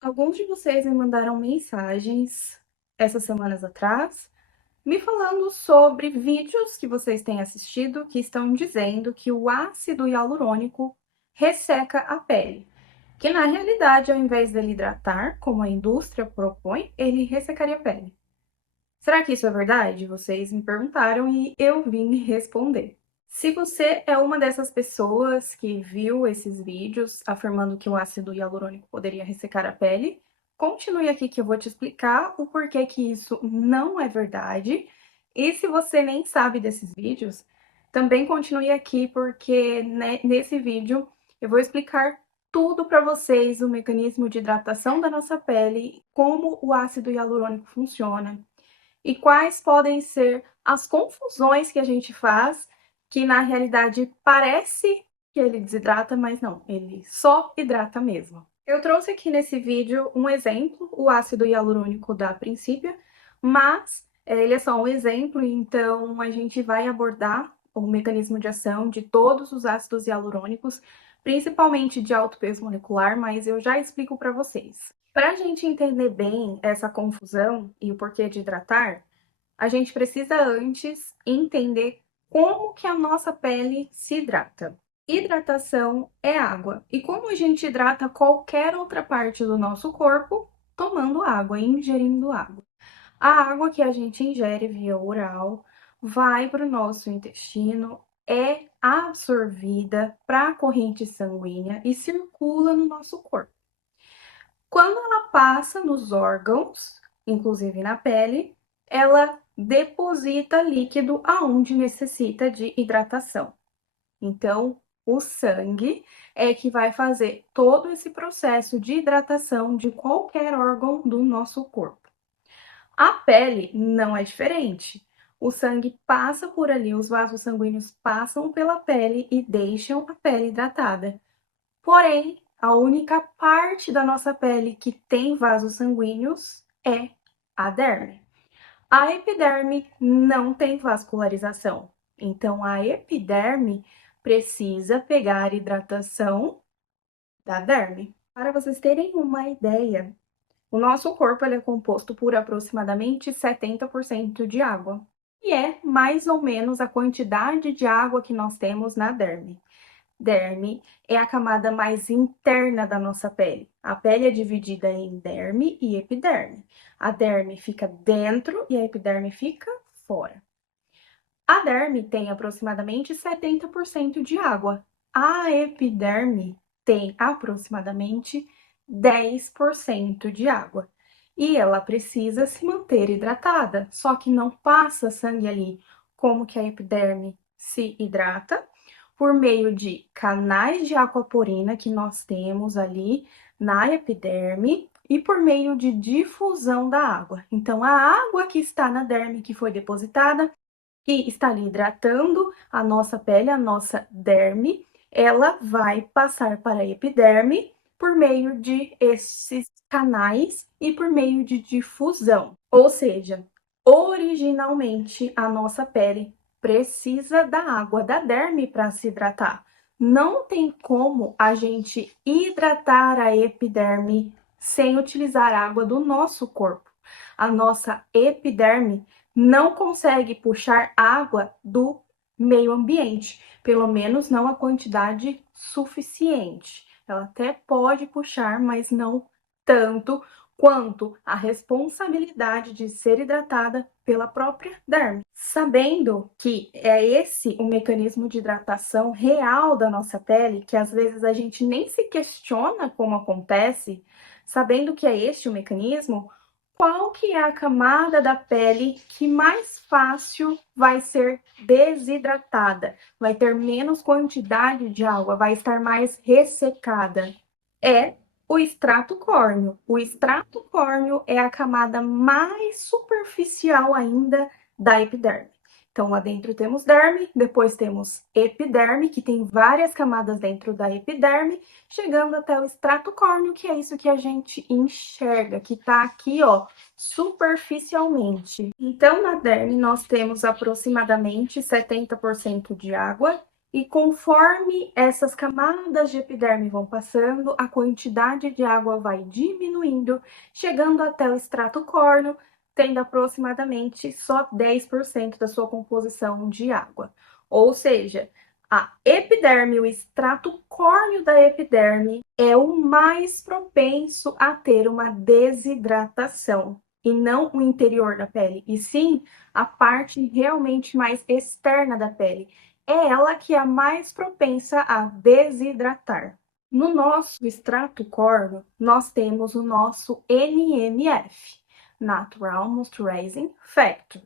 Alguns de vocês me mandaram mensagens essas semanas atrás, me falando sobre vídeos que vocês têm assistido que estão dizendo que o ácido hialurônico resseca a pele, que na realidade, ao invés dele hidratar, como a indústria propõe, ele ressecaria a pele. Será que isso é verdade? Vocês me perguntaram e eu vim responder. Se você é uma dessas pessoas que viu esses vídeos afirmando que o ácido hialurônico poderia ressecar a pele, continue aqui que eu vou te explicar o porquê que isso não é verdade. E se você nem sabe desses vídeos, também continue aqui porque nesse vídeo eu vou explicar tudo para vocês, o mecanismo de hidratação da nossa pele, como o ácido hialurônico funciona e quais podem ser as confusões que a gente faz, que na realidade parece que ele desidrata, mas não, ele só hidrata mesmo. Eu trouxe aqui nesse vídeo um exemplo, o ácido hialurônico da Principia, mas ele é só um exemplo, então a gente vai abordar o mecanismo de ação de todos os ácidos hialurônicos, principalmente de alto peso molecular, mas eu já explico para vocês. Para a gente entender bem essa confusão e o porquê de hidratar, a gente precisa antes entender como que a nossa pele se hidrata. Hidratação é água. E como a gente hidrata qualquer outra parte do nosso corpo? Tomando água, ingerindo água. A água que a gente ingere via oral vai para o nosso intestino, é absorvida para a corrente sanguínea e circula no nosso corpo. Quando ela passa nos órgãos, inclusive na pele, ela deposita líquido aonde necessita de hidratação. Então, o sangue é que vai fazer todo esse processo de hidratação de qualquer órgão do nosso corpo. A pele não é diferente. O sangue passa por ali, os vasos sanguíneos passam pela pele e deixam a pele hidratada. Porém, a única parte da nossa pele que tem vasos sanguíneos é a derme. A epiderme não tem vascularização. Então, a epiderme precisa pegar hidratação da derme. Para vocês terem uma ideia, o nosso corpo é composto por aproximadamente 70% de água. E é mais ou menos a quantidade de água que nós temos na derme. Derme é a camada mais interna da nossa pele. A pele é dividida em derme e epiderme. A derme fica dentro e a epiderme fica fora. A derme tem aproximadamente 70% de água. A epiderme tem aproximadamente 10% de água. E ela precisa se manter hidratada, só que não passa sangue ali. Como que a epiderme se hidrata? Por meio de canais de aquaporina que nós temos ali na epiderme e por meio de difusão da água. Então, a água que está na derme que foi depositada que está ali hidratando a nossa pele, a nossa derme, ela vai passar para a epiderme por meio de esses canais e por meio de difusão. Ou seja, originalmente a nossa pele precisa da água da derme para se hidratar. Não tem como a gente hidratar a epiderme sem utilizar água do nosso corpo. A nossa epiderme não consegue puxar água do meio ambiente, pelo menos não a quantidade suficiente. Ela até pode puxar, mas não tanto quanto a responsabilidade de ser hidratada pela própria derme. Sabendo que é esse o mecanismo de hidratação real da nossa pele, que às vezes a gente nem se questiona como acontece, sabendo que é este o mecanismo, qual que é a camada da pele que mais fácil vai ser desidratada, vai ter menos quantidade de água, vai estar mais ressecada? É o extrato córneo. O extrato córneo é a camada mais superficial ainda da epiderme. Então, lá dentro temos derme, depois temos epiderme, que tem várias camadas dentro da epiderme, chegando até o extrato córneo, que é isso que a gente enxerga, que tá aqui, ó, superficialmente. Então, na derme, nós temos aproximadamente 70% de água E conforme essas camadas de epiderme vão passando, a quantidade de água vai diminuindo, chegando até o estrato córneo, tendo aproximadamente só 10% da sua composição de água. Ou seja, a epiderme, o extrato córneo da epiderme, é o mais propenso a ter uma desidratação, e não o interior da pele, e sim a parte realmente mais externa da pele. É ela que é a mais propensa a desidratar. No nosso extrato córneo, nós temos o nosso NMF, Natural Moisturizing Factor,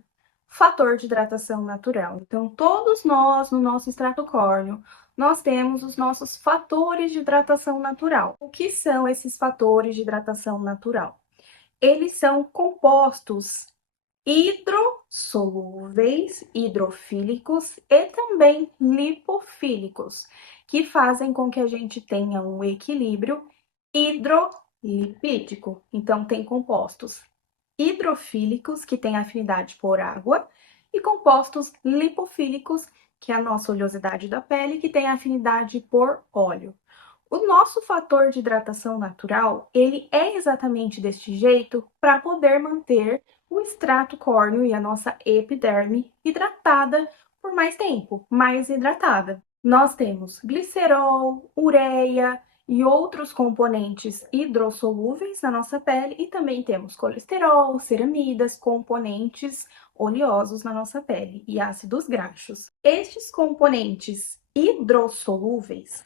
fator de hidratação natural. Então, todos nós, no nosso extrato córneo, nós temos os nossos fatores de hidratação natural. O que são esses fatores de hidratação natural? Eles são compostos hidrossolúveis, hidrofílicos e também lipofílicos, que fazem com que a gente tenha um equilíbrio hidrolipídico. Então, tem compostos hidrofílicos, que têm afinidade por água, e compostos lipofílicos, que é a nossa oleosidade da pele, que tem afinidade por óleo. O nosso fator de hidratação natural, ele é exatamente deste jeito para poder manter o extrato córneo e a nossa epiderme hidratada por mais tempo, mais hidratada. Nós temos glicerol, ureia e outros componentes hidrossolúveis na nossa pele e também temos colesterol, ceramidas, componentes oleosos na nossa pele e ácidos graxos. Estes componentes hidrossolúveis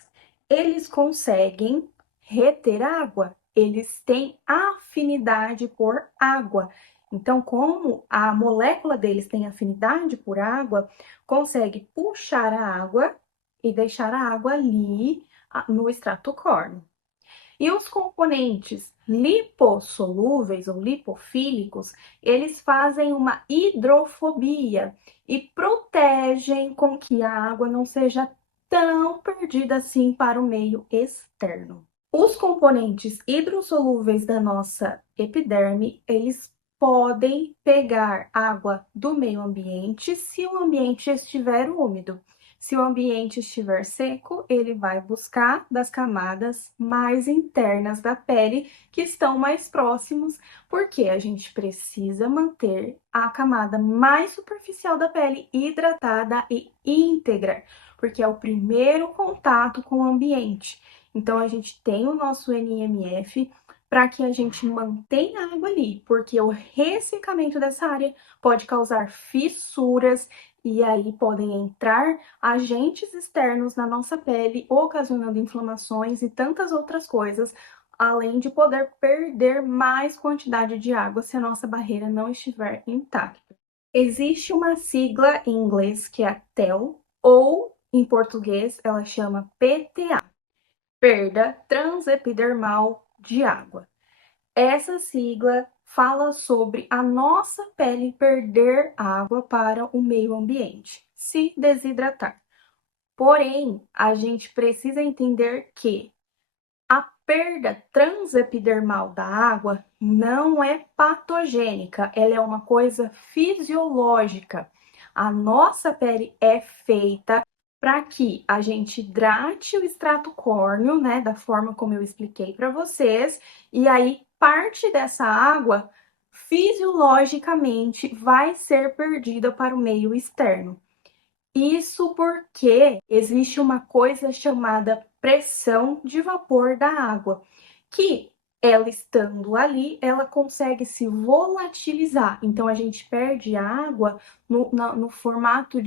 eles conseguem reter água, eles têm afinidade por água. Então, como a molécula deles tem afinidade por água, consegue puxar a água e deixar a água ali no extrato córneo. E os componentes lipossolúveis ou lipofílicos, eles fazem uma hidrofobia e protegem com que a água não seja tão perdida assim para o meio externo. Os componentes hidrossolúveis da nossa epiderme, eles podem pegar água do meio ambiente se o ambiente estiver úmido. Se o ambiente estiver seco, ele vai buscar das camadas mais internas da pele, que estão mais próximos, porque a gente precisa manter a camada mais superficial da pele hidratada e íntegra, porque é o primeiro contato com o ambiente. Então, a gente tem o nosso NMF para que a gente mantenha a água ali, porque o ressecamento dessa área pode causar fissuras e aí podem entrar agentes externos na nossa pele, ocasionando inflamações e tantas outras coisas, além de poder perder mais quantidade de água se a nossa barreira não estiver intacta. Existe uma sigla em inglês que é a TEL, ou em português ela chama PTA, perda transepidermal de água. Essa sigla fala sobre a nossa pele perder água para o meio ambiente, se desidratar. Porém, a gente precisa entender que a perda transepidermal da água não é patogênica, ela é uma coisa fisiológica. A nossa pele é feita para que a gente hidrate o extrato córneo, né, da forma como eu expliquei para vocês, e aí parte dessa água fisiologicamente vai ser perdida para o meio externo. Isso porque existe uma coisa chamada pressão de vapor da água, que ela estando ali, ela consegue se volatilizar. Então a gente perde a água no formato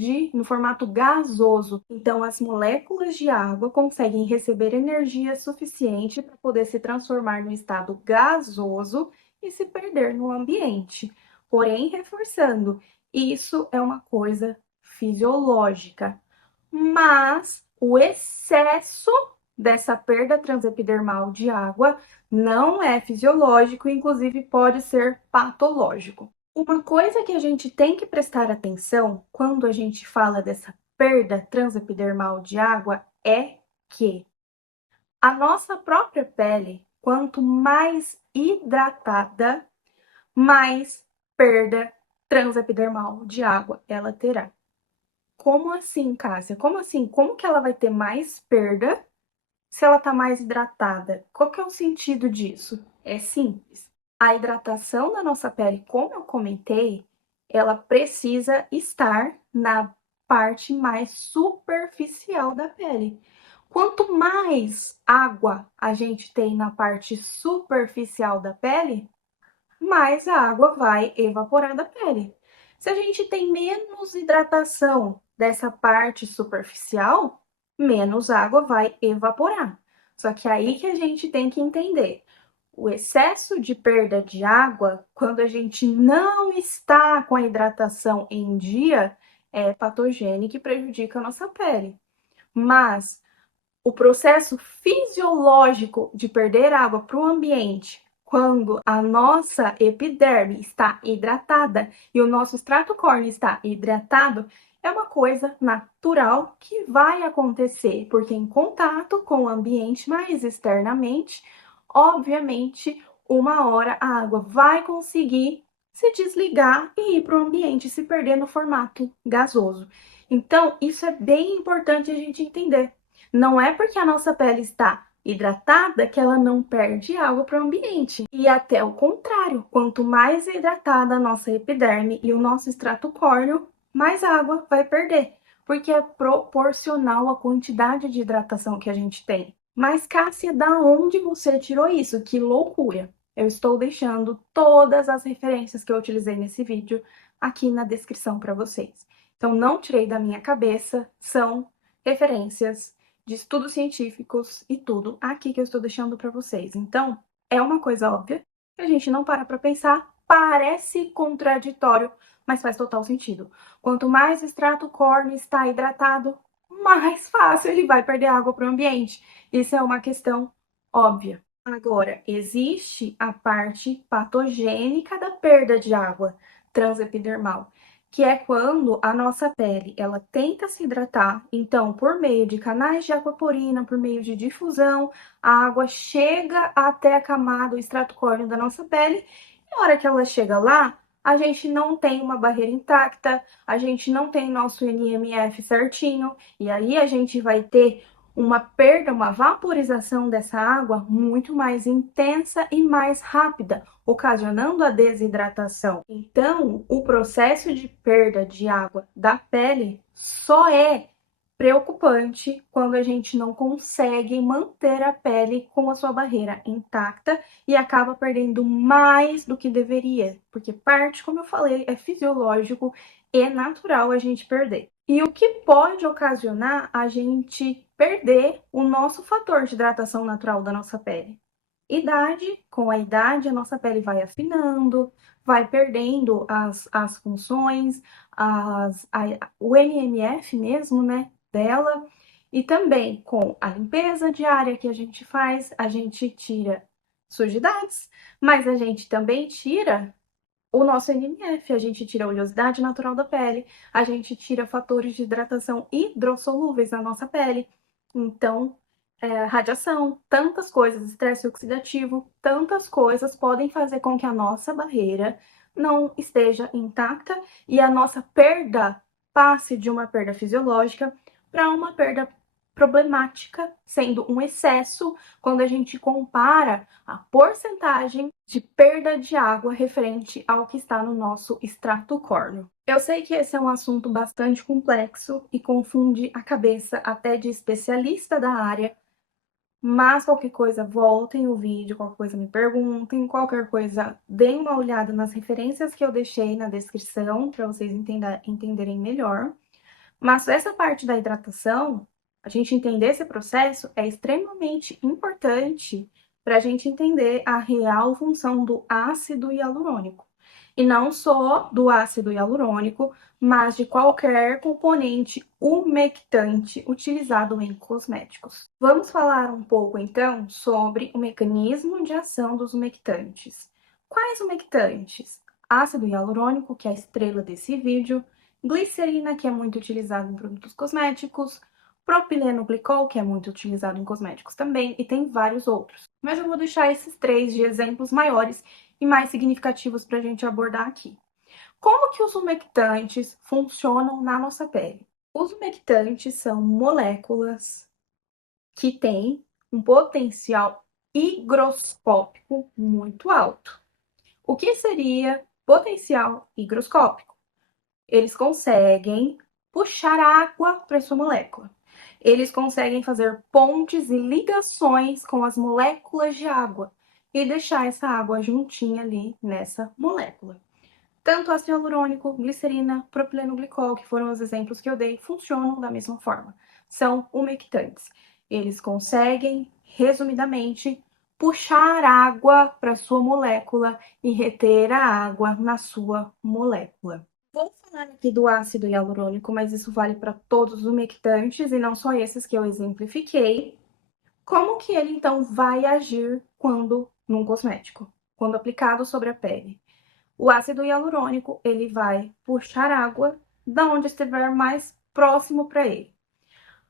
gasoso. Então as moléculas de água conseguem receber energia suficiente para poder se transformar no estado gasoso e se perder no ambiente. Porém, reforçando, isso é uma coisa fisiológica, mas o excesso dessa perda transepidermal de água não é fisiológico, inclusive pode ser patológico. Uma coisa que a gente tem que prestar atenção quando a gente fala dessa perda transepidermal de água é que a nossa própria pele, quanto mais hidratada, mais perda transepidermal de água ela terá. Como assim, Cássia? Como assim? Como que ela vai ter mais perda se ela tá mais hidratada? Qual que é o sentido disso? É simples. A hidratação da nossa pele, como eu comentei, ela precisa estar na parte mais superficial da pele. Quanto mais água a gente tem na parte superficial da pele, mais a água vai evaporar da pele. Se a gente tem menos hidratação dessa parte superficial, menos água vai evaporar. Só que aí que a gente tem que entender. O excesso de perda de água, quando a gente não está com a hidratação em dia, é patogênico e prejudica a nossa pele. Mas o processo fisiológico de perder água para o ambiente, quando a nossa epiderme está hidratada e o nosso extrato córneo está hidratado, é uma coisa natural que vai acontecer, porque em contato com o ambiente mais externamente, obviamente, uma hora a água vai conseguir se desligar e ir para o ambiente, se perder no formato gasoso. Então, isso é bem importante a gente entender. Não é porque a nossa pele está hidratada que ela não perde água para o ambiente. E até o contrário, quanto mais hidratada a nossa epiderme e o nosso extrato córneo, mais água vai perder, porque é proporcional à quantidade de hidratação que a gente tem. Mas, Cássia, da onde você tirou isso? Que loucura! Eu estou deixando todas as referências que eu utilizei nesse vídeo aqui na descrição para vocês. Então, não tirei da minha cabeça, são referências de estudos científicos e tudo aqui que eu estou deixando para vocês. Então, é uma coisa óbvia que a gente não para pensar, parece contraditório, mas faz total sentido. Quanto mais o extrato córneo está hidratado, mais fácil ele vai perder água para o ambiente. Isso é uma questão óbvia. Agora, existe a parte patogênica da perda de água transepidermal, que é quando a nossa pele ela tenta se hidratar, então por meio de canais de aquaporina, por meio de difusão, a água chega até a camada, o extrato córneo da nossa pele, e na hora que ela chega lá, a gente não tem uma barreira intacta, a gente não tem nosso NMF certinho, e aí a gente vai ter uma perda, uma vaporização dessa água muito mais intensa e mais rápida, ocasionando a desidratação. Então, o processo de perda de água da pele só é preocupante quando a gente não consegue manter a pele com a sua barreira intacta e acaba perdendo mais do que deveria, porque parte, como eu falei, é fisiológico e natural a gente perder. E o que pode ocasionar a gente perder o nosso fator de hidratação natural da nossa pele? Idade, com a idade, a nossa pele vai afinando, vai perdendo as funções, o NMF mesmo, né, dela. E também com a limpeza diária que a gente faz, a gente tira sujidades, mas a gente também tira o nosso NMF, a gente tira a oleosidade natural da pele, a gente tira fatores de hidratação hidrossolúveis na nossa pele. Então, radiação, tantas coisas, estresse oxidativo, tantas coisas podem fazer com que a nossa barreira não esteja intacta e a nossa perda passe de uma perda fisiológica para uma perda problemática, sendo um excesso quando a gente compara a porcentagem de perda de água referente ao que está no nosso extrato córneo. Eu sei que esse é um assunto bastante complexo e confunde a cabeça até de especialista da área, mas qualquer coisa, voltem o vídeo, qualquer coisa me perguntem, qualquer coisa, deem uma olhada nas referências que eu deixei na descrição para vocês entenderem melhor. Mas essa parte da hidratação, a gente entender esse processo é extremamente importante para a gente entender a real função do ácido hialurônico. E não só do ácido hialurônico, mas de qualquer componente umectante utilizado em cosméticos. Vamos falar um pouco então sobre o mecanismo de ação dos umectantes. Quais umectantes? Ácido hialurônico, que é a estrela desse vídeo, glicerina, que é muito utilizado em produtos cosméticos, propileno glicol, que é muito utilizado em cosméticos também, e tem vários outros. Mas eu vou deixar esses três de exemplos maiores e mais significativos para a gente abordar aqui. Como que os umectantes funcionam na nossa pele? Os umectantes são moléculas que têm um potencial higroscópico muito alto. O que seria potencial higroscópico? Eles conseguem puxar água para sua molécula. Eles conseguem fazer pontes e ligações com as moléculas de água e deixar essa água juntinha ali nessa molécula. Tanto ácido hialurônico, glicerina, propileno glicol, que foram os exemplos que eu dei, funcionam da mesma forma. São umectantes. Eles conseguem, resumidamente, puxar água para sua molécula e reter a água na sua molécula. Vou falar aqui do ácido hialurônico, mas isso vale para todos os umectantes e não só esses que eu exemplifiquei. Como que ele então vai agir quando num cosmético, quando aplicado sobre a pele? O ácido hialurônico, ele vai puxar água da onde estiver mais próximo para ele.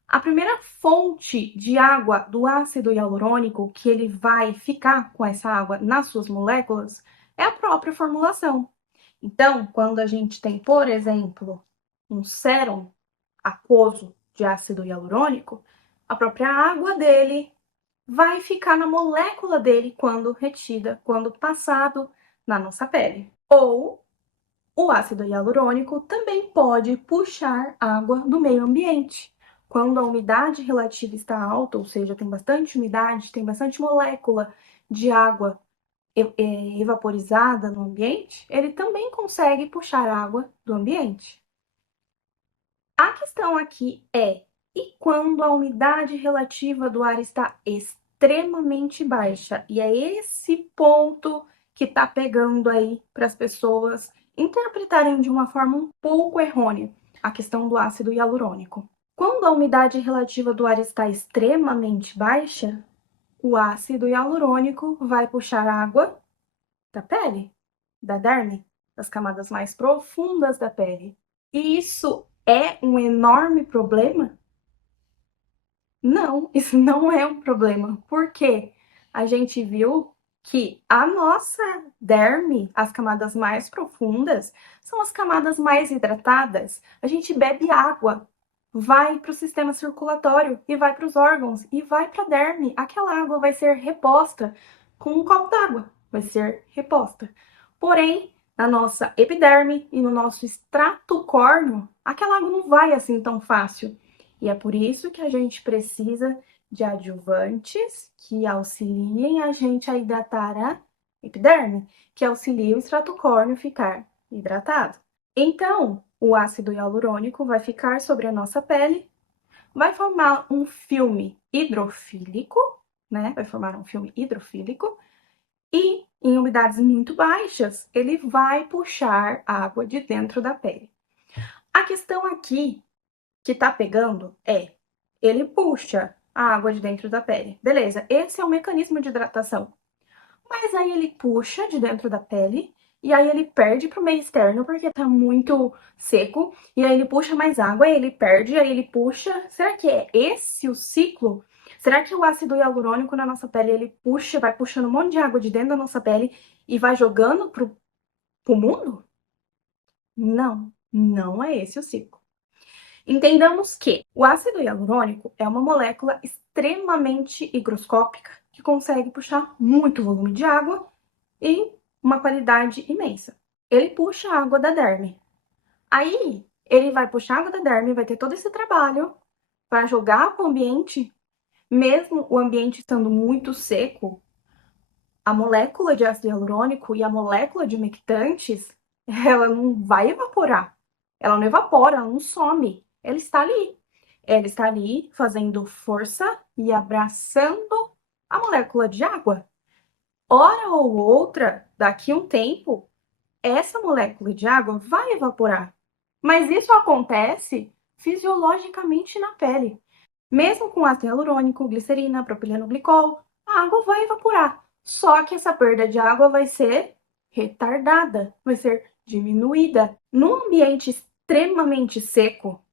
A primeira fonte de água do ácido hialurônico que ele vai ficar com essa água nas suas moléculas é a própria formulação. Então, quando a gente tem, por exemplo, um sérum aquoso de ácido hialurônico, a própria água dele vai ficar na molécula dele quando retida, quando passado na nossa pele. Ou o ácido hialurônico também pode puxar água do meio ambiente. Quando a umidade relativa está alta, ou seja, tem bastante umidade, tem bastante molécula de água evaporizada no ambiente, ele também consegue puxar água do ambiente. A questão aqui é: e quando a umidade relativa do ar está extremamente baixa? E é esse ponto que está pegando aí para as pessoas interpretarem de uma forma um pouco errônea a questão do ácido hialurônico. Quando a umidade relativa do ar está extremamente baixa, o ácido hialurônico vai puxar água da pele, da derme, das camadas mais profundas da pele. E isso é um enorme problema? Não, isso não é um problema. Por quê? A gente viu que a nossa derme, as camadas mais profundas, são as camadas mais hidratadas. A gente bebe água, vai para o sistema circulatório e vai para os órgãos e vai para a derme. Aquela água vai ser reposta com um copo d'água, vai ser reposta. Porém, na nossa epiderme e no nosso extrato córneo, aquela água não vai assim tão fácil. E é por isso que a gente precisa de adjuvantes que auxiliem a gente a hidratar a epiderme, que auxilia o extrato córneo ficar hidratado. Então, o ácido hialurônico vai ficar sobre a nossa pele, vai formar um filme hidrofílico, né? Vai formar um filme hidrofílico e em umidades muito baixas, ele vai puxar água de dentro da pele. A questão aqui que tá pegando é, ele puxa a água de dentro da pele. Beleza, esse é o mecanismo de hidratação. Mas aí ele puxa de dentro da pele e aí ele perde pro meio externo porque tá muito seco. E aí ele puxa mais água, aí ele perde, aí ele puxa. Será que é esse o ciclo? Será que o ácido hialurônico na nossa pele ele puxa, vai puxando um monte de água de dentro da nossa pele e vai jogando pro mundo? Não, não é esse o ciclo. Entendamos que o ácido hialurônico é uma molécula extremamente higroscópica que consegue puxar muito volume de água e uma qualidade imensa. Ele puxa a água da derme. Aí ele vai puxar a água da derme, vai ter todo esse trabalho para jogar para o ambiente, mesmo o ambiente estando muito seco, a molécula de ácido hialurônico e a molécula de umectantes, ela não vai evaporar. Ela não evapora, ela não some. Ela está ali. Ela está ali fazendo força e abraçando a molécula de água. Hora ou outra, daqui a um tempo, essa molécula de água vai evaporar. Mas isso acontece fisiologicamente na pele. Mesmo com ácido hialurônico, glicerina, propileno glicol, a água vai evaporar. Só que essa perda de água vai ser retardada, vai ser diminuída. Num ambiente extremamente seco,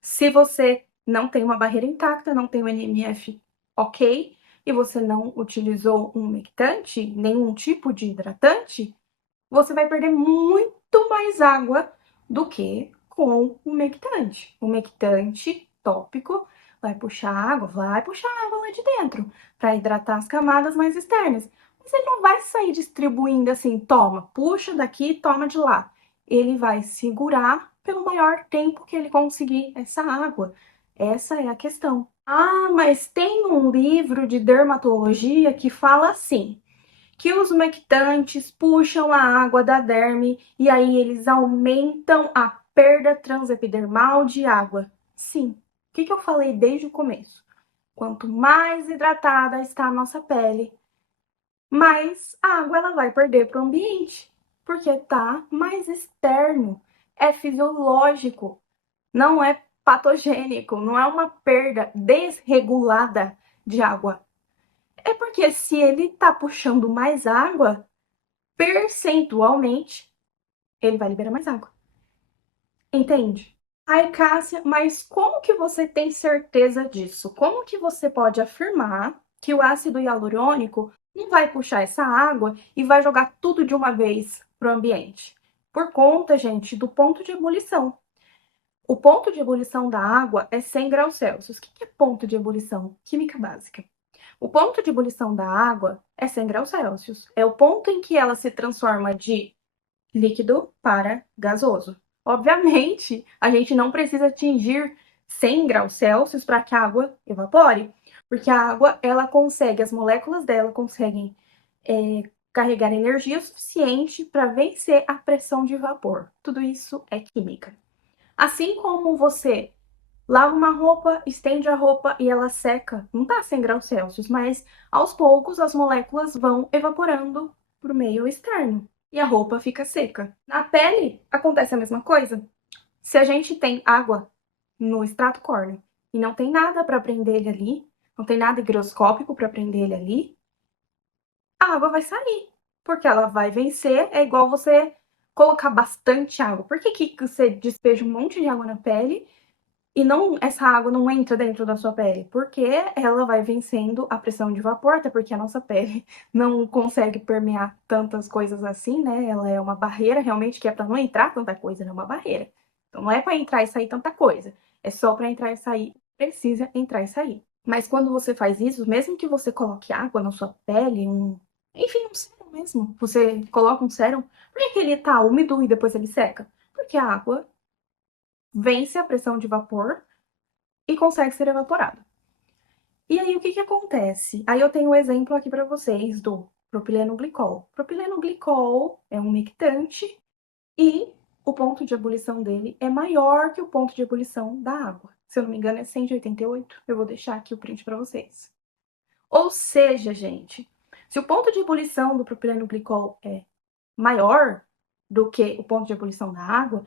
se você não tem uma barreira intacta, não tem o NMF ok, e você não utilizou um umectante, nenhum tipo de hidratante, você vai perder muito mais água do que com umectante. Umectante tópico vai puxar água lá de dentro, para hidratar as camadas mais externas. Mas ele não vai sair distribuindo assim, toma, puxa daqui, toma de lá. Ele vai segurar pelo maior tempo que ele conseguir essa água. Essa é a questão. Ah, mas tem um livro de dermatologia que fala assim, que os umectantes puxam a água da derme e aí eles aumentam a perda transepidermal de água. Sim, o que eu falei desde o começo? Quanto mais hidratada está a nossa pele, mais água ela vai perder para o ambiente, porque tá mais externo, é fisiológico, não é patogênico, não é uma perda desregulada de água. É porque se ele tá puxando mais água, percentualmente, ele vai liberar mais água. Entende? Ai, Cássia, mas como que você tem certeza disso? Como que você pode afirmar que o ácido hialurônico não vai puxar essa água e vai jogar tudo de uma vez para o ambiente? Por conta, gente, do ponto de ebulição. O ponto de ebulição da água é 100 graus Celsius. O que é ponto de ebulição? Química básica. O ponto de ebulição da água é 100 graus Celsius. É o ponto em que ela se transforma de líquido para gasoso. Obviamente, a gente não precisa atingir 100 graus Celsius para que a água evapore, porque a água, ela consegue, as moléculas dela conseguem carregar energia suficiente para vencer a pressão de vapor. Tudo isso é química. Assim como você lava uma roupa, estende a roupa e ela seca, não tá 100 graus Celsius, mas aos poucos as moléculas vão evaporando para o meio externo e a roupa fica seca. Na pele acontece a mesma coisa. Se a gente tem água no extrato córneo e não tem nada para prender ele ali, não tem nada higroscópico para prender ele ali, a água vai sair, porque ela vai vencer. É igual você colocar bastante água. Por que você despeja um monte de água na pele e não, essa água não entra dentro da sua pele? Porque ela vai vencendo a pressão de vapor, até porque a nossa pele não consegue permear tantas coisas assim, né? Ela é uma barreira realmente que é para não entrar tanta coisa, é uma barreira. Então não é para entrar e sair tanta coisa, é só para entrar e sair, precisa entrar e sair. Mas quando você faz isso, mesmo que você coloque água na sua pele, enfim, um sérum mesmo, você coloca um sérum, por que ele tá úmido e depois ele seca? Porque a água vence a pressão de vapor e consegue ser evaporado. E aí, o que acontece? Aí eu tenho um exemplo aqui para vocês do propileno glicol. Propileno glicol é um mictante e o ponto de ebulição dele é maior que o ponto de ebulição da água. Se eu não me engano, é 188. Eu vou deixar aqui o print para vocês. Ou seja, gente, se o ponto de ebulição do propileno glicol é maior do que o ponto de ebulição da água,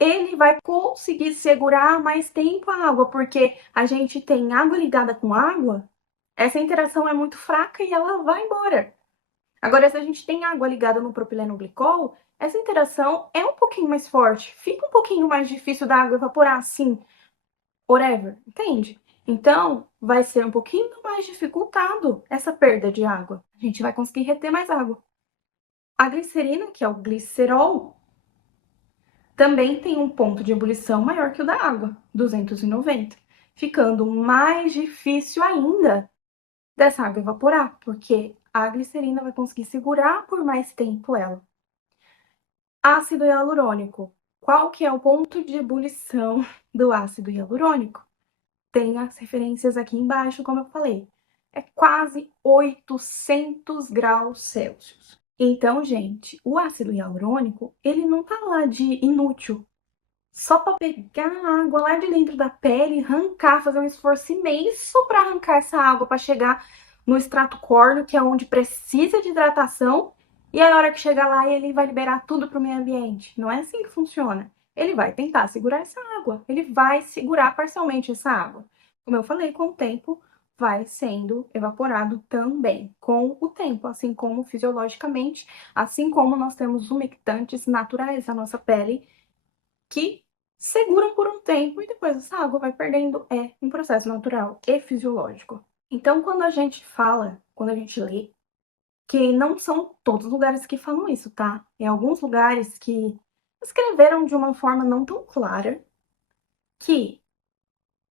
ele vai conseguir segurar mais tempo a água, porque a gente tem água ligada com água, essa interação é muito fraca e ela vai embora. Agora, se a gente tem água ligada no propileno glicol, essa interação é um pouquinho mais forte, fica um pouquinho mais difícil da água evaporar, assim, whatever, entende? Então, vai ser um pouquinho mais dificultado essa perda de água. A gente vai conseguir reter mais água. A glicerina, que é o glicerol, também tem um ponto de ebulição maior que o da água, 290, ficando mais difícil ainda dessa água evaporar, porque a glicerina vai conseguir segurar por mais tempo ela. Ácido hialurônico. Qual que é o ponto de ebulição do ácido hialurônico? Tem as referências aqui embaixo, como eu falei. É quase 800 graus Celsius. Então, gente, o ácido hialurônico, ele não tá lá de inútil, só para pegar a água lá de dentro da pele, arrancar, fazer um esforço imenso para arrancar essa água para chegar no extrato córneo, que é onde precisa de hidratação, e a hora que chegar lá ele vai liberar tudo para o meio ambiente. Não é assim que funciona. Ele vai tentar segurar essa água, ele vai segurar parcialmente essa água. Como eu falei, com o tempo vai sendo evaporado também, com o tempo, assim como fisiologicamente, assim como nós temos umectantes naturais na nossa pele que seguram por um tempo e depois essa água vai perdendo. É um processo natural e fisiológico. Então, quando a gente fala, quando a gente lê, que não são todos os lugares que falam isso, tá? Em alguns lugares que escreveram de uma forma não tão clara que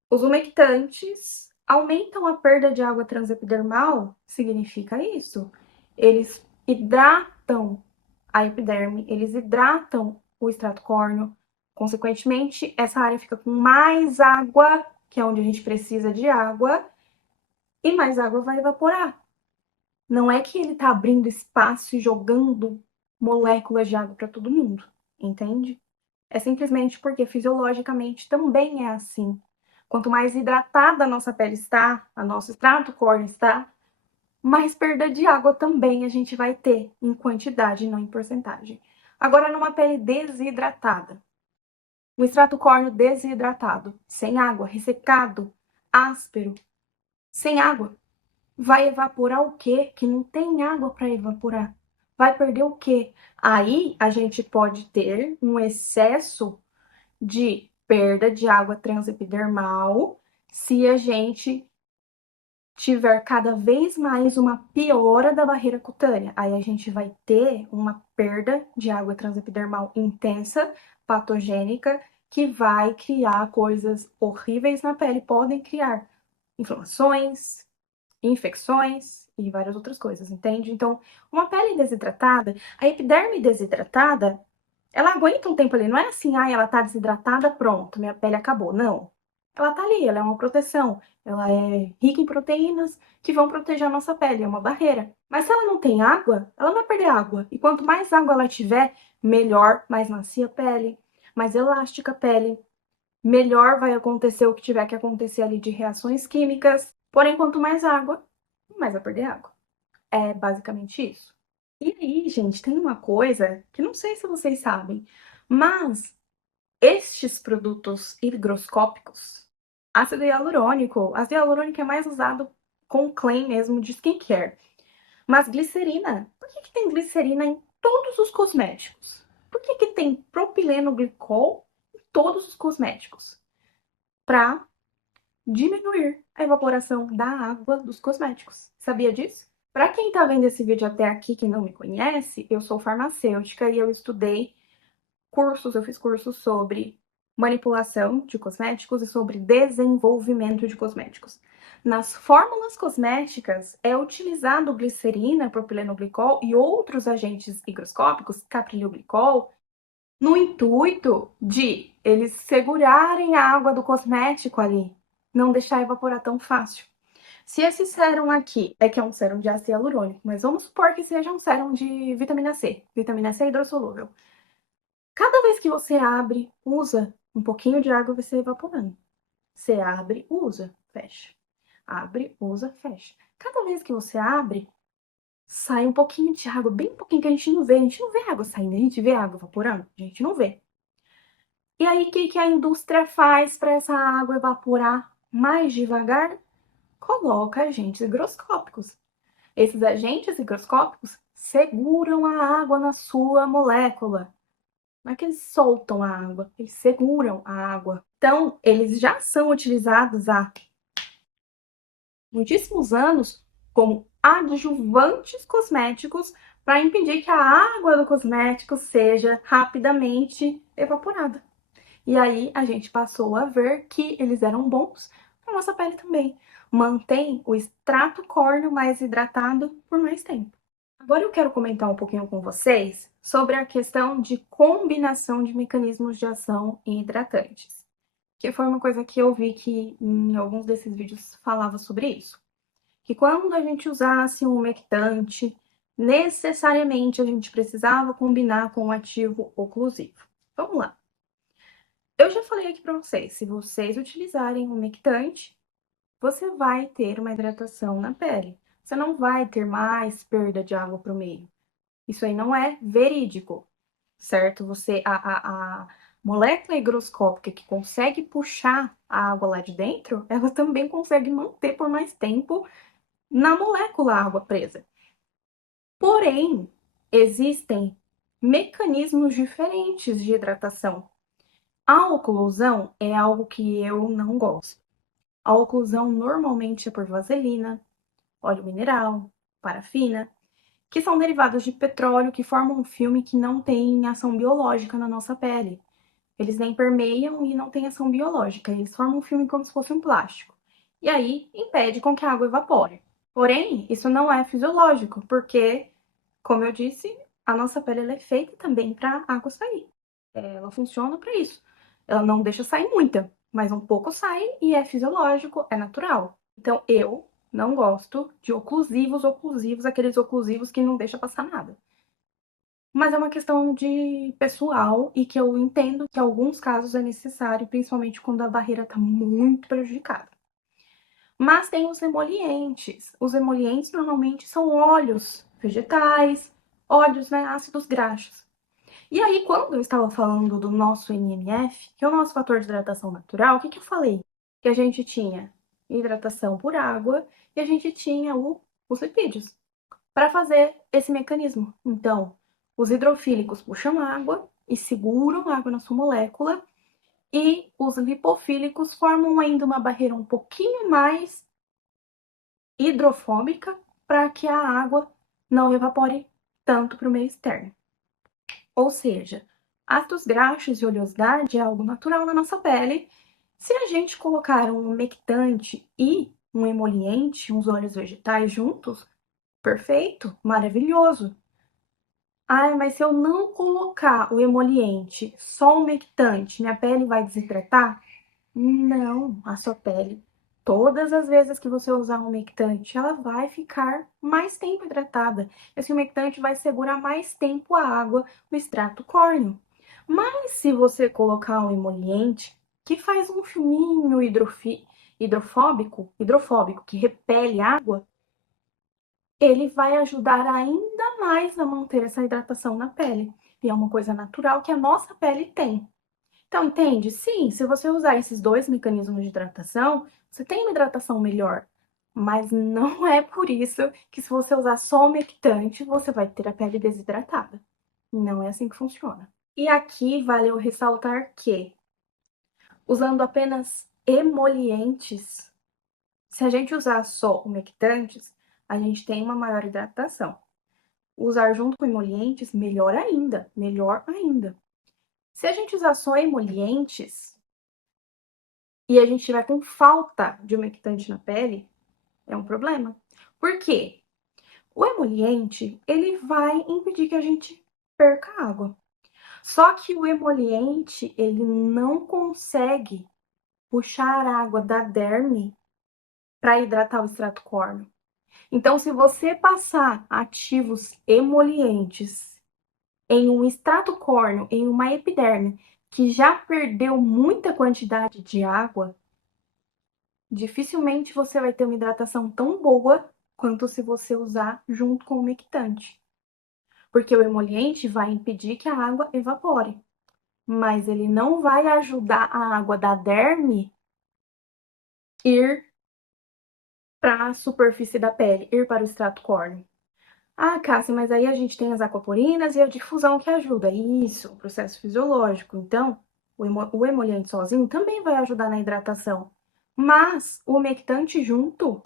os umectantes aumentam a perda de água transepidermal. Significa isso? Eles hidratam a epiderme, eles hidratam o extrato córneo. Consequentemente, essa área fica com mais água, que é onde a gente precisa de água, e mais água vai evaporar. Não é que ele está abrindo espaço e jogando moléculas de água para todo mundo, entende? É simplesmente porque fisiologicamente também é assim. Quanto mais hidratada a nossa pele está, a nosso extrato córneo está, mais perda de água também a gente vai ter, em quantidade, não em porcentagem. Agora, numa pele desidratada, o extrato córneo desidratado, sem água, ressecado, áspero, sem água, vai evaporar o quê? Que não tem água para evaporar. Vai perder o quê? Aí a gente pode ter um excesso de perda de água transepidermal se a gente tiver cada vez mais uma piora da barreira cutânea. Aí a gente vai ter uma perda de água transepidermal intensa, patogênica, que vai criar coisas horríveis na pele. Podem criar inflamações, infecções e várias outras coisas, entende? Então, uma pele desidratada, a epiderme desidratada, ela aguenta um tempo ali. Não é assim, ah, ela tá desidratada, pronto, minha pele acabou. Não. Ela tá ali, ela é uma proteção. Ela é rica em proteínas que vão proteger a nossa pele, é uma barreira. Mas se ela não tem água, ela vai perder água. E quanto mais água ela tiver, melhor, mais macia a pele, mais elástica a pele, melhor vai acontecer o que tiver que acontecer ali de reações químicas. Porém, quanto mais água, mais vai perder água. É basicamente isso. E aí, gente, tem uma coisa que não sei se vocês sabem, mas estes produtos higroscópicos, ácido hialurônico é mais usado com claim mesmo de skincare. Mas glicerina, por que tem glicerina em todos os cosméticos? Por que tem propileno glicol em todos os cosméticos? Para diminuir a evaporação da água dos cosméticos. Sabia disso? Para quem está vendo esse vídeo até aqui que não me conhece, eu sou farmacêutica e eu estudei cursos, eu fiz cursos sobre manipulação de cosméticos e sobre desenvolvimento de cosméticos. Nas fórmulas cosméticas é utilizado glicerina, propilenoglicol e outros agentes higroscópicos, capriloglicol, no intuito de eles segurarem a água do cosmético ali, não deixar evaporar tão fácil. Se esse sérum aqui é que é um sérum de ácido hialurônico, mas vamos supor que seja um sérum de vitamina C hidrossolúvel. Cada vez que você abre, usa, um pouquinho de água vai ser evaporando. Você abre, usa, fecha. Abre, usa, fecha. Cada vez que você abre, sai um pouquinho de água, bem pouquinho que a gente não vê. A gente não vê água saindo, a gente vê água evaporando, a gente não vê. E aí, o que a indústria faz para essa água evaporar mais devagar? Coloca agentes higroscópicos. Esses agentes higroscópicos seguram a água na sua molécula. Não é que eles soltam a água, eles seguram a água. Então, eles já são utilizados há muitíssimos anos como adjuvantes cosméticos para impedir que a água do cosmético seja rapidamente evaporada. E aí a gente passou a ver que eles eram bons para nossa pele também. Mantém o extrato córneo mais hidratado por mais tempo. Agora eu quero comentar um pouquinho com vocês sobre a questão de combinação de mecanismos de ação em hidratantes, que foi uma coisa que eu vi que em alguns desses vídeos falava sobre isso. Que quando a gente usasse um umectante, necessariamente a gente precisava combinar com um ativo oclusivo. Vamos lá. Eu já falei aqui para vocês, se vocês utilizarem um umectante, você vai ter uma hidratação na pele. Você não vai ter mais perda de água para o meio. Isso aí não é verídico, certo? A molécula higroscópica que consegue puxar a água lá de dentro, ela também consegue manter por mais tempo na molécula a água presa. Porém, existem mecanismos diferentes de hidratação. A oclusão é algo que eu não gosto. A oclusão normalmente é por vaselina, óleo mineral, parafina. que são derivados de petróleo, que formam um filme que não tem ação biológica na nossa pele. Eles nem permeiam e não têm ação biológica, eles formam um filme como se fosse um plástico. E aí impede com que a água evapore. Porém, isso não é fisiológico, porque, como eu disse, a nossa pele é feita também para a água sair. Ela funciona para isso. Ela não deixa sair muita, mas um pouco sai e é fisiológico, é natural. Então eu não gosto de oclusivos, aqueles oclusivos que não deixa passar nada. Mas é uma questão de pessoal e que eu entendo que em alguns casos é necessário, principalmente quando a barreira está muito prejudicada. Mas tem os emolientes. Os emolientes normalmente são óleos vegetais, óleos, né, ácidos graxos. E aí, quando eu estava falando do nosso NMF, que é o nosso fator de hidratação natural, o que eu falei? Que a gente tinha hidratação por água e a gente tinha os lipídios para fazer esse mecanismo. Então, os hidrofílicos puxam água e seguram a água na sua molécula, e os lipofílicos formam ainda uma barreira um pouquinho mais hidrofóbica para que a água não evapore tanto para o meio externo. Ou seja, ácidos graxos e oleosidade é algo natural na nossa pele. Se a gente colocar um umectante e um emoliente, uns óleos vegetais juntos, perfeito, maravilhoso. Ai, mas se eu não colocar o emoliente, só o umectante, minha pele vai desidratar? Não, a sua pele, todas as vezes que você usar um umectante, ela vai ficar mais tempo hidratada. Esse umectante vai segurar mais tempo a água no extrato córneo. Mas se você colocar um emoliente que faz um filminho hidrofóbico, que repele água, ele vai ajudar ainda mais a manter essa hidratação na pele. E é uma coisa natural que a nossa pele tem. Então, entende? Sim, se você usar esses dois mecanismos de hidratação, você tem uma hidratação melhor. Mas não é por isso que, se você usar só o umectante, você vai ter a pele desidratada. Não é assim que funciona. E aqui vale eu ressaltar que, usando apenas emolientes, se a gente usar só umectantes, a gente tem uma maior hidratação. Usar junto com emolientes, melhor ainda, melhor ainda. Se a gente usar só emolientes e a gente tiver com falta de umectante na pele, é um problema. Por quê? O emoliente, ele vai impedir que a gente perca água. Só que o emoliente, ele não consegue puxar a água da derme para hidratar o extrato córneo. Então, se você passar ativos emolientes em um extrato córneo, em uma epiderme, que já perdeu muita quantidade de água, dificilmente você vai ter uma hidratação tão boa quanto se você usar junto com o umectante. Porque o emoliente vai impedir que a água evapore, mas ele não vai ajudar a água da derme ir para a superfície da pele, ir para o extrato córneo. Ah, Cássia, mas aí a gente tem as aquaporinas e a difusão que ajuda. Isso, o processo fisiológico. Então, o emoliente sozinho também vai ajudar na hidratação. Mas o umectante junto,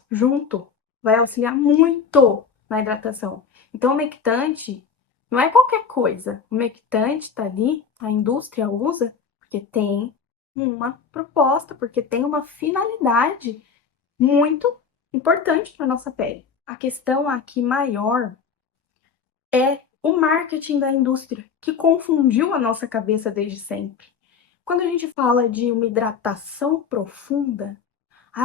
vai auxiliar muito na hidratação. Então, o umectante não é qualquer coisa. O umectante está ali, a indústria usa, porque tem uma proposta, porque tem uma finalidade muito importante para a nossa pele. A questão aqui maior é o marketing da indústria, que confundiu a nossa cabeça desde sempre. Quando a gente fala de uma hidratação profunda,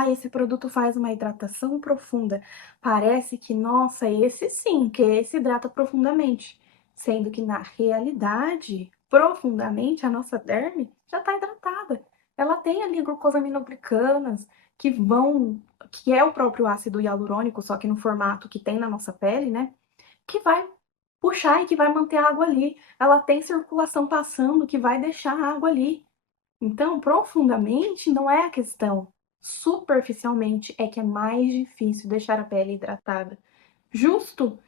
esse produto faz uma hidratação profunda. Parece que, nossa, esse sim, que esse hidrata profundamente. Sendo que, na realidade, profundamente, a nossa derme já está hidratada. Ela tem ali glucosaminoglicanas que é o próprio ácido hialurônico, só que no formato que tem na nossa pele, né? Que vai puxar e que vai manter a água ali. Ela tem circulação passando que vai deixar a água ali. Então, profundamente não é a questão. Superficialmente é que é mais difícil deixar a pele hidratada. Justo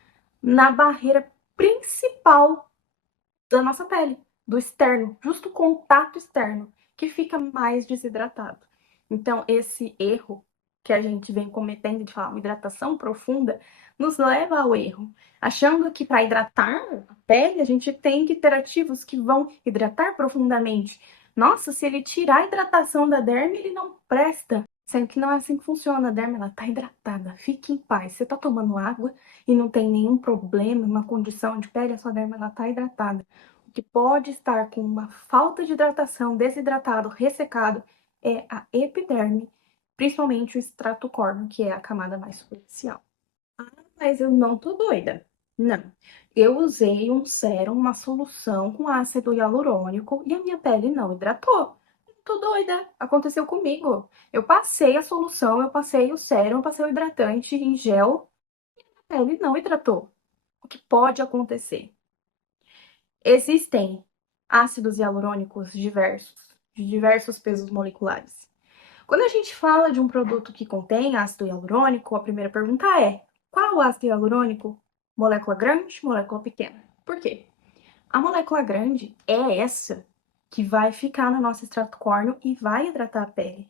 na barreira principal da nossa pele, do externo, justo o contato externo, que fica mais desidratado. Então, esse erro que a gente vem cometendo de falar uma hidratação profunda nos leva ao erro, achando que para hidratar a pele a gente tem que ter ativos que vão hidratar profundamente. Nossa, se ele tirar a hidratação da derme, ele não presta. Sendo que não é assim que funciona. A derme, ela tá hidratada. Fique em paz. Você tá tomando água e não tem nenhum problema, uma condição de pele, a sua derme, ela tá hidratada. O que pode estar com uma falta de hidratação, desidratado, ressecado, é a epiderme, principalmente o estrato corno, que é a camada mais superficial. Mas eu não tô doida. Não. Eu usei um sérum, uma solução com ácido hialurônico e a minha pele não hidratou. Não tô doida. Aconteceu comigo. Eu passei a solução, eu passei o sérum, eu passei o hidratante em gel, a pele não hidratou. O que pode acontecer? Existem ácidos hialurônicos diversos, de diversos pesos moleculares. Quando a gente fala de um produto que contém ácido hialurônico, a primeira pergunta é: qual ácido hialurônico? Molécula grande, molécula pequena? Por quê? A molécula grande é essa que vai ficar no nosso extrato córneo e vai hidratar a pele.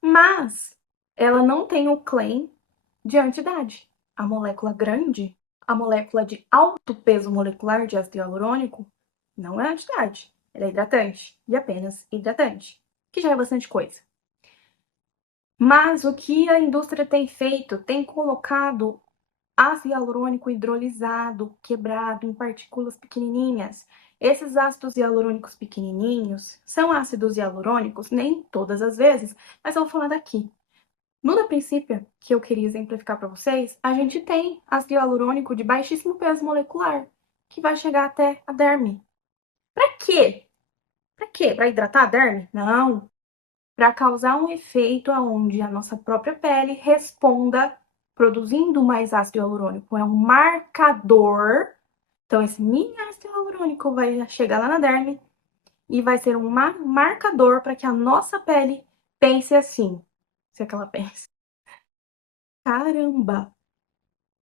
Mas ela não tem o claim de antidade. A molécula grande, a molécula de alto peso molecular de ácido hialurônico, não é antidade. Ela é hidratante e apenas hidratante, que já é bastante coisa. Mas o que a indústria tem feito? Tem colocado ácido hialurônico hidrolisado, quebrado em partículas pequenininhas. Esses ácidos hialurônicos pequenininhos são ácidos hialurônicos, nem todas as vezes, mas eu vou falar daqui. No da princípio, que eu queria exemplificar para vocês, a gente tem ácido hialurônico de baixíssimo peso molecular, que vai chegar até a derme. Para quê? Para quê? Para hidratar a derme? Não. Para causar um efeito onde a nossa própria pele responda produzindo mais ácido hialurônico. É um marcador. Então, esse mini ácido hialurônico vai chegar lá na derme e vai ser um marcador para que a nossa pele pense assim. Se é que ela pensa: caramba,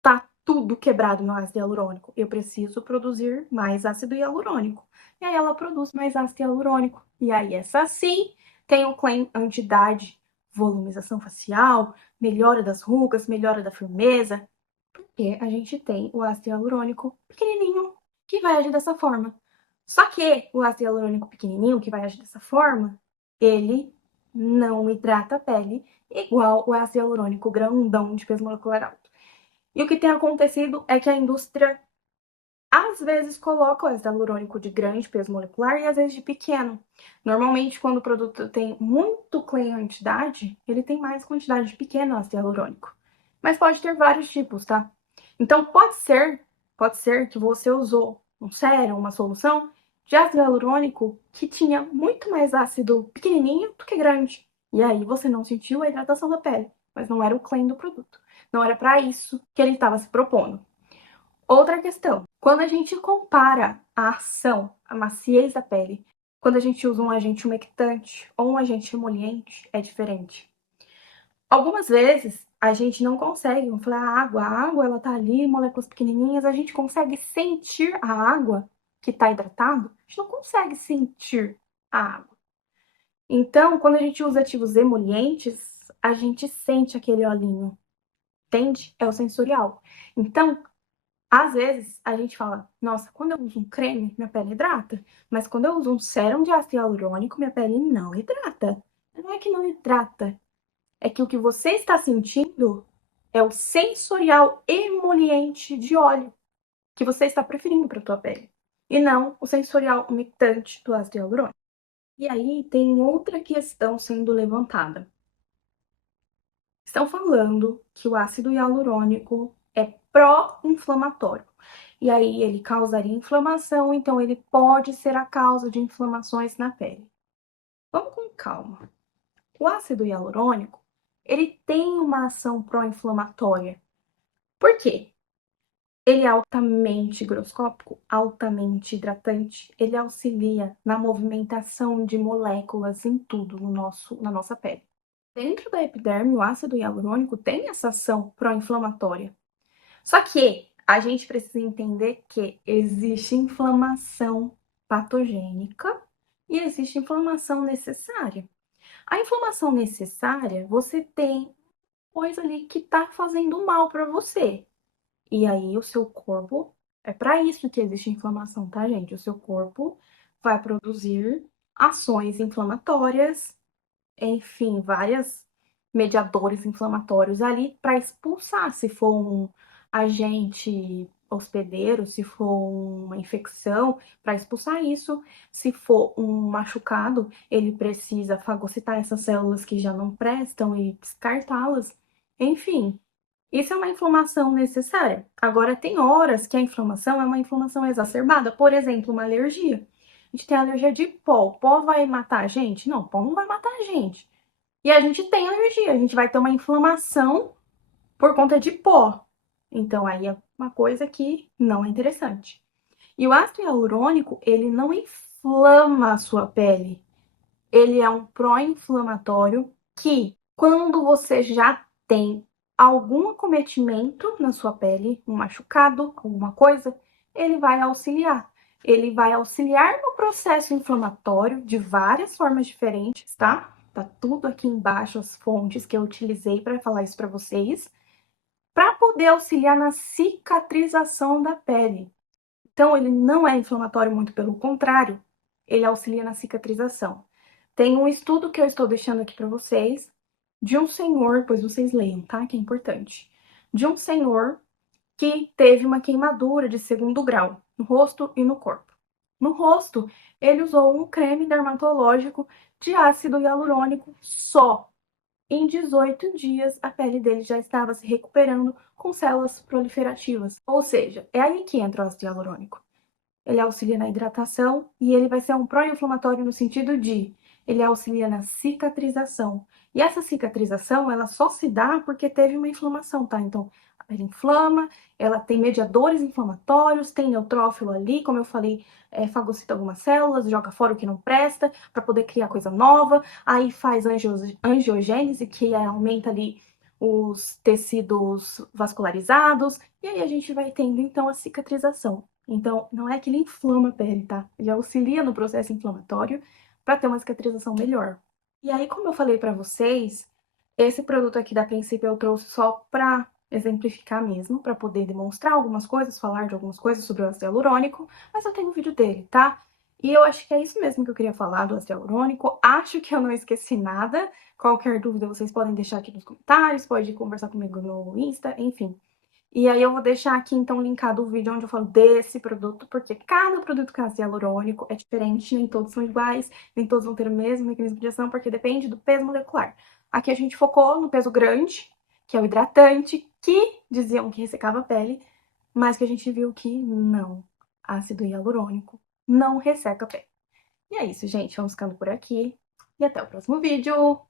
tá tudo quebrado no ácido hialurônico. Eu preciso produzir mais ácido hialurônico. E aí ela produz mais ácido hialurônico. E aí essa sim tem o claim anti-idade, volumização facial, melhora das rugas, melhora da firmeza. Porque a gente tem o ácido hialurônico pequenininho que vai agir dessa forma. Só que o ácido hialurônico pequenininho que vai agir dessa forma, ele não hidrata a pele igual o ácido hialurônico grandão de peso molecular alto. E o que tem acontecido é que a indústria às vezes coloca o ácido hialurônico de grande peso molecular e às vezes de pequeno. Normalmente, quando o produto tem muito claim antidade, ele tem mais quantidade de pequeno ácido hialurônico. Mas pode ter vários tipos, tá? Então pode ser que você usou um sérum, uma solução de ácido hialurônico que tinha muito mais ácido pequenininho do que grande. E aí você não sentiu a hidratação da pele, mas não era o claim do produto. Não era para isso que ele estava se propondo. Outra questão, quando a gente compara a ação, a maciez da pele, quando a gente usa um agente umectante ou um agente emoliente, é diferente. Algumas vezes a gente não consegue, vamos falar, a água ela tá ali, moléculas pequenininhas, a gente consegue sentir a água que está hidratada, a gente não consegue sentir a água. Então, quando a gente usa ativos emolientes, a gente sente aquele olhinho, entende? É o sensorial. Então, às vezes a gente fala: nossa, quando eu uso um creme, minha pele hidrata, mas quando eu uso um sérum de ácido hialurônico, minha pele não hidrata. Não é que não hidrata, é que o que você está sentindo é o sensorial emoliente de óleo que você está preferindo para a tua pele, e não o sensorial umectante do ácido hialurônico. E aí tem outra questão sendo levantada. Estão falando que o ácido hialurônico é pró-inflamatório. E aí ele causaria inflamação, então ele pode ser a causa de inflamações na pele. Vamos com calma. O ácido hialurônico, ele tem uma ação pró-inflamatória. Por quê? Ele é altamente higroscópico, altamente hidratante, ele auxilia na movimentação de moléculas em tudo na nossa pele. Dentro da epiderme, o ácido hialurônico tem essa ação pró-inflamatória. Só que a gente precisa entender que existe inflamação patogênica e existe inflamação necessária. A inflamação necessária, você tem coisa ali que tá fazendo mal para você. E aí o seu corpo, é para isso que existe inflamação, tá, gente? O seu corpo vai produzir ações inflamatórias, enfim, vários mediadores inflamatórios ali para expulsar, se for um agente hospedeiro, se for uma infecção, para expulsar isso. Se for um machucado, ele precisa fagocitar essas células que já não prestam e descartá-las. Enfim, isso é uma inflamação necessária. Agora, tem horas que a inflamação é uma inflamação exacerbada, por exemplo, uma alergia. A gente tem alergia de pó. Pó vai matar a gente? Não, pó não vai matar a gente. E a gente tem alergia, a gente vai ter uma inflamação por conta de pó. Então, aí é uma coisa que não é interessante. E o ácido hialurônico, ele não inflama a sua pele. Ele é um pró-inflamatório que, quando você já tem algum acometimento na sua pele, um machucado, alguma coisa, ele vai auxiliar. Ele vai auxiliar no processo inflamatório de várias formas diferentes, tá? Tá tudo aqui embaixo, as fontes que eu utilizei para falar isso para vocês, para poder auxiliar na cicatrização da pele. Então, ele não é inflamatório, muito pelo contrário, ele auxilia na cicatrização. Tem um estudo que eu estou deixando aqui para vocês, de um senhor, pois vocês leiam, tá? Que é importante. De um senhor que teve uma queimadura de 2º grau no rosto e no corpo. No rosto, ele usou um creme dermatológico de ácido hialurônico só. Em 18 dias, a pele dele já estava se recuperando com células proliferativas. Ou seja, é aí que entra o ácido hialurônico. Ele auxilia na hidratação e ele vai ser um pró-inflamatório no sentido de ele auxilia na cicatrização. E essa cicatrização, ela só se dá porque teve uma inflamação, tá? Então, a pele inflama, ela tem mediadores inflamatórios, tem neutrófilo ali, como eu falei, fagocita algumas células, joga fora o que não presta para poder criar coisa nova, aí faz angiogênese, que aumenta ali os tecidos vascularizados, e aí a gente vai tendo então a cicatrização. Então, não é que ele inflama a pele, tá? Ele auxilia no processo inflamatório para ter uma cicatrização melhor. E aí, como eu falei para vocês, esse produto aqui da Princípio eu trouxe só para exemplificar mesmo, para poder demonstrar algumas coisas, falar de algumas coisas sobre o ácido hialurônico, mas eu tenho um vídeo dele, tá? E eu acho que é isso mesmo que eu queria falar do ácido hialurônico. Acho que eu não esqueci nada. Qualquer dúvida vocês podem deixar aqui nos comentários, pode conversar comigo no Insta, enfim. E aí eu vou deixar aqui, então, linkado o vídeo onde eu falo desse produto, porque cada produto com ácido hialurônico é diferente, nem todos são iguais, nem todos vão ter o mesmo mecanismo de ação, porque depende do peso molecular. Aqui a gente focou no peso grande, que é o hidratante, que diziam que ressecava a pele, mas que a gente viu que não. Ácido hialurônico não resseca a pele. E é isso, gente. Vamos ficando por aqui. E até o próximo vídeo.